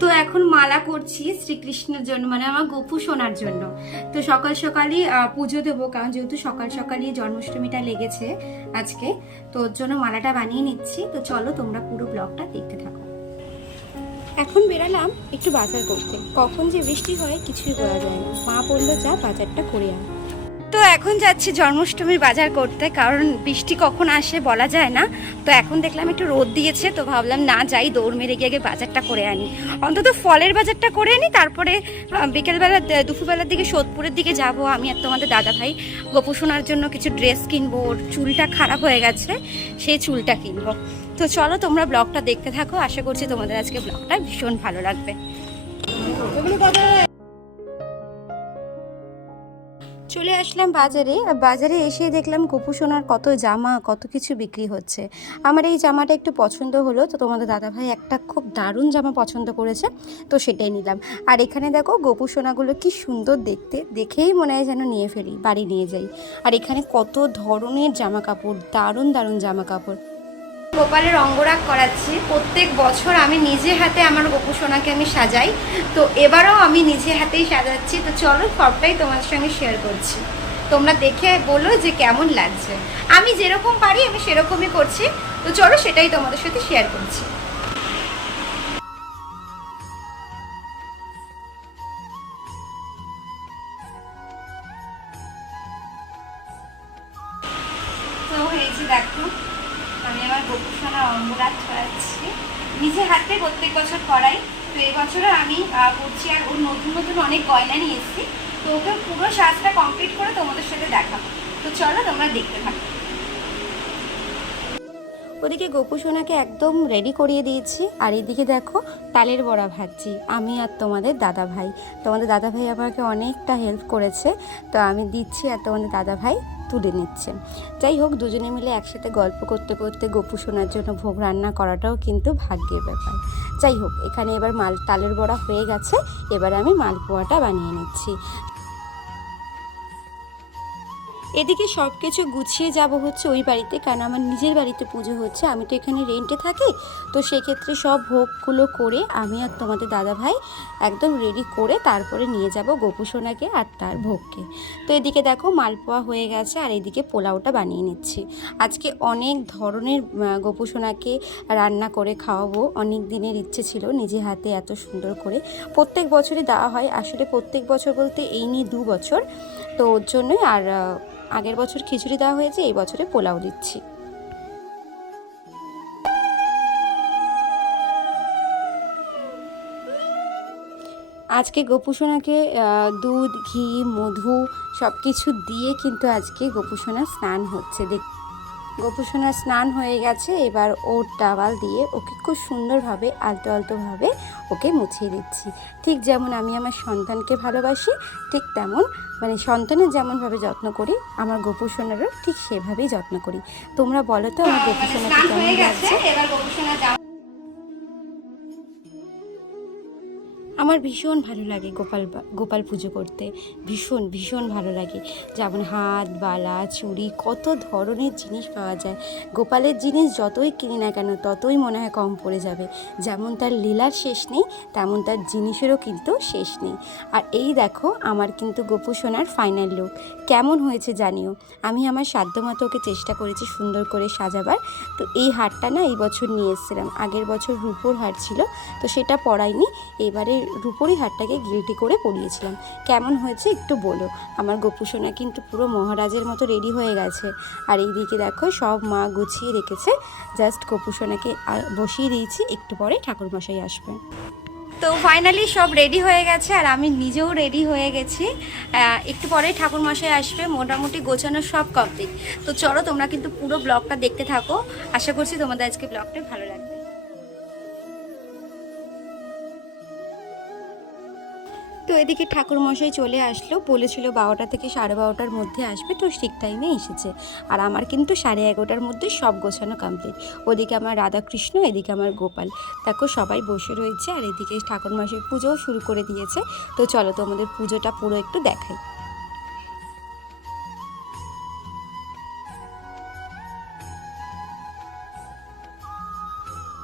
তো এখন মালা করছি শ্রীকৃষ্ণের জন্য, মানে আমার গোপু সোনার জন্য। তো সকাল সকালই পুজো দেবো, কারণ যেহেতু সকাল সকালই জন্মাষ্টমীটা লেগেছে আজকে, তো ওর জন্য মালাটা বানিয়ে নিচ্ছি। তো চলো তোমরা পুরো ব্লগটা দেখতে থাকো। এখন বেরালাম একটু বাজার করতে, কখন যে বৃষ্টি হয় কিছুই বলা যায় না। মা বললো যা বাজারটা করে আন। তো এখন যাচ্ছি জন্মাষ্টমীর বাজার করতে, কারণ বৃষ্টি কখন আসে বলা যায় না। তো এখন দেখলাম একটু রোদ দিয়েছে, তো ভাবলাম না যাই, দৌড় মেরে গিয়ে আগে বাজারটা করে আনি, অন্তত ফলের বাজারটা করে আনি। তারপরে বিকেলবেলা দুপুরবেলার দিকে সোদপুরের দিকে যাব আমি আর তোমাদের দাদা ভাই। গোপু সোনার জন্য কিছু ড্রেস কিনবো, ওর চুলটা খারাপ হয়ে গেছে, সেই চুলটা কিনবো। তো চলো তোমরা ব্লগটা দেখতে থাকো, আশা করছি তোমাদের আজকে ব্লগটা ভীষণ ভালো লাগবে। চলে আসলাম বাজারে। বাজারে এসে দেখলাম গোপু সোনার কত জামা, কত কিছু বিক্রি হচ্ছে। আমার এই জামাটা একটু পছন্দ হলো, তো তোমাদের দাদাভাই একটা খুব দারুণ জামা পছন্দ করেছে, তো সেটাই নিলাম। আর এখানে দেখো গোপু সোনাগুলো কি সুন্দর দেখতে, দেখেই মনে হয় যেন নিয়ে ফেলি, বাড়ি নিয়ে যাই। আর এখানে কত ধরনের জামা কাপড়, দারুণ দারুণ জামা কাপড়। গোপালের অঙ্গরাগ করাচ্ছি, প্রত্যেক বছর আমি নিজে হাতে আমার গোপু সোনাকে আমি সাজাই, তো এবারও আমি নিজে হাতেই সাজাচ্ছি। তো চলো সবটাই তোমাদের সঙ্গে শেয়ার করছি, তোমরা দেখে বলো যে কেমন লাগছে। আমি যেরকম পারি আমি সেরকমই করছি, তো চলো সেটাই তোমাদের সাথে শেয়ার করছি। তো এই যে দেখো, আমি আমার গোপু সোনার অঙ্গরাগ করাচ্ছি, নিজে হাতে প্রত্যেক বছর করাই। তো এই বছরও আমি করছি, আর ওর নতুন নতুন অনেক গয়না নিয়ে এসেছি, তো ওকে পুরো সাজটা কমপ্লিট করে তোমাদের সাথে দেখাবো। তো চলো তোমরা দেখতে থাকো। ওদিকে গোপু সোনাকে একদম রেডি করিয়ে দিয়েছি, আর এদিকে দেখো তালের বড়া ভাজছি আমি আর তোমাদের দাদা ভাই। তোমাদের দাদা ভাই আমাকে অনেকটা হেল্প করেছে, তো আমি দিচ্ছি আর তোমাদের দাদা ভাই তুলে নিচ্ছে। যাই হোক, দুজনে মিলে একসাথে গল্প করতে করতে গোপু সোনার জন্য ভোগ রান্না করাটাও কিন্তু ভাগ্যের ব্যাপার। যাই হোক, এখানে এবার তালের বড়া হয়ে গেছে, এবার আমি মালপোয়াটা বানিয়ে নিচ্ছি। এদিকে সব কিছু গুছিয়ে যাব হচ্ছে ওই বাড়িতে, কারণ আমার নিজের বাড়িতে পুজো হচ্ছে, আমি তো এখানে রেন্টে থাকি। তো সেক্ষেত্রে সব ভোগগুলো করে আমি আর তোমাদের দাদা ভাই একদম রেডি করে তারপরে নিয়ে যাব গোপু সোনাকে আর তার ভোগকে। তো এদিকে দেখো মালপোয়া হয়ে গেছে, আর এদিকে পোলাওটা বানিয়ে নিচ্ছি। আজকে অনেক ধরনের গোপু সোনাকে রান্না করে খাওয়াবো, অনেক দিনের ইচ্ছে ছিল নিজে হাতে এত সুন্দর করে। প্রত্যেক বছরই দেওয়া হয়, আসলে প্রত্যেক বছর বলতে এই নিয়ে 2 বছর, তো ওর জন্যই। আর আগের বছর খিচুড়ি দেওয়া হয়েছে, এই বছরে পোলাও দিচ্ছি। আজকে গোপু সোনাকে দুধ, ঘি, মধু সব কিছু দিয়ে কিন্তু আজকে গোপু সোনার স্নান হচ্ছে। গোপু সোনার স্নান হয়ে গেছে, এবার ওর টাওয়াল দিয়ে ওকে খুব সুন্দরভাবে আলতো আলতোভাবে ওকে মুছিয়ে দিচ্ছি। ঠিক যেমন আমি আমার সন্তানকে ভালোবাসি, ঠিক তেমন মানে সন্তানের যেমনভাবে যত্ন করি আমার গোপু সোনারও ঠিক সেভাবেই যত্ন করি। তোমরা বলো তো আমার গোপু সোনাকে কেমন লাগছে? এবার গোপু সোনা আমার ভীষণ ভালো লাগে গোপাল পুজো করতে, ভীষণ ভীষণ ভালো লাগে। যেমন হাত বালা, চুড়ি, কত ধরনের জিনিস পাওয়া যায়। গোপালের জিনিস যতই কিনি না কেন ততই মনে হয় কম পড়ে যাবে। যেমন তার লীলার শেষ নেই, তেমন তার জিনিসেরও কিন্তু শেষ নেই। আর এই দেখো আমার কিন্তু গোপু সোনার ফাইনাল লুক কেমন হয়েছে জানিও। আমি আমার সাধ্যমতো ওকে চেষ্টা করেছি সুন্দর করে সাজাবার। তো এই হারটা না এই বছর নিয়ে এসেছিলাম, আগের বছর রূপোর হার ছিল, তো সেটা পরাইনি, এবারে রূপোরই হারটাকে গিল্টি করে পরিয়েছিলাম। কেমন হয়েছে একটু বলো। আমার গোপু সোনা কিন্তু পুরো মহারাজের মতো রেডি হয়ে গেছে। আর এইদিকে দেখো সব মা গুছিয়ে রেখেছে, জাস্ট গোপু সোনাকে বসিয়ে দিয়েছি, একটু পরে ঠাকুরমশাই আসবেন। তো ফাইনালি সব রেডি হয়ে গেছে, আর আমি নিজেও রেডি হয়ে গেছি। একটু পরেই ঠাকুরমশাই আসবে, মোটামুটি গোছানো সব কমপ্লিট। তো চলো তোমরা কিন্তু পুরো ব্লগটা দেখতে থাকো, আশা করছি তোমাদের আজকে ব্লগটা ভালো লাগবে। তো এদিকে ঠাকুরমশাই চলে আসলো, বলেছিল 12টা থেকে 12:30টার মধ্যে আসবে, তো ঠিক টাইমে এসেছে। আর আমার কিন্তু 11:30টার মধ্যে সব গোছানো কমপ্লিট। ওদিকে আমার রাধাকৃষ্ণ, এদিকে আমার গোপাল, দেখো সবাই বসে রয়েছে। আর এদিকে ঠাকুরমশাই পুজোও শুরু করে দিয়েছে। তো চলো তোমাদের পুজোটা পুরো একটু দেখাই।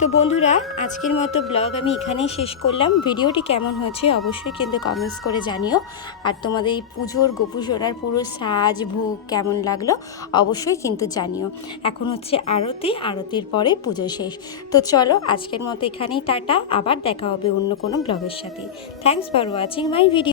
তো বন্ধুরা, আজকের মতো ব্লগ আমি এখানেই শেষ করলাম। ভিডিওটি কেমন হয়েছে অবশ্যই কিন্তু কমেন্টস করে জানিও। আর তোমাদের এই পুজোর গোপুসোনার পুরো সাজ ভোগ কেমন লাগলো অবশ্যই কিন্তু জানিও। এখন হচ্ছে আরতি, আরতির পরে পুজো শেষ। তো চলো আজকের মতো এখানেই টাটা, আবার দেখা হবে অন্য কোনো ব্লগের সাথে। Thanks for watching my video.